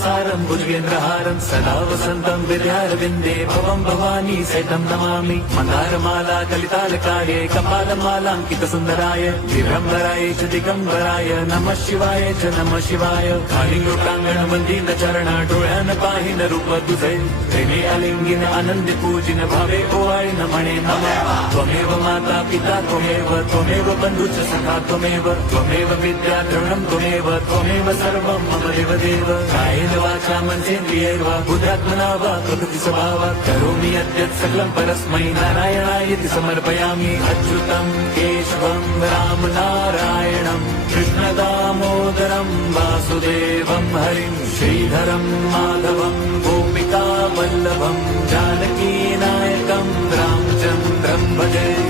सारं भुजगेन्द्रहारं सदा वसन्तं विद्यारविन्दे भवं भवानी सहितं नमामि मन्दारमाला कलितालकाये कपालमालाङ्कितसुन्दराय दिगम्बराय च दिगम्बराय नमः शिवाय च नमः शिवाय कालिंगोटांगण चरण डोळ्यान पाहिन रूप तुझे प्रेमे आलिंगिन आनंदी पूजिन भावे ओवाळीन म्हणे नमः त्वमेव माता पिता त्वमेव बंधुच सखा त्वमेव विद्या द्रवणं त्वमेव सर्वं मम देवदेव कायेन वाचा मनसेन्द्रियैर्वा बुद्ध्यात्मना वा प्रकृति स्वभावात् करोमि यद्यत् सकलं परस्मै नारायणायति समर्पयामि अच्युतं केशवं राम नारायणं कृष्णदामोदरं वासुदेवं हरिं श्रीधरं माधवं गोपिका वल्लभं जानकी नायकं रामचन्द्रं भजे।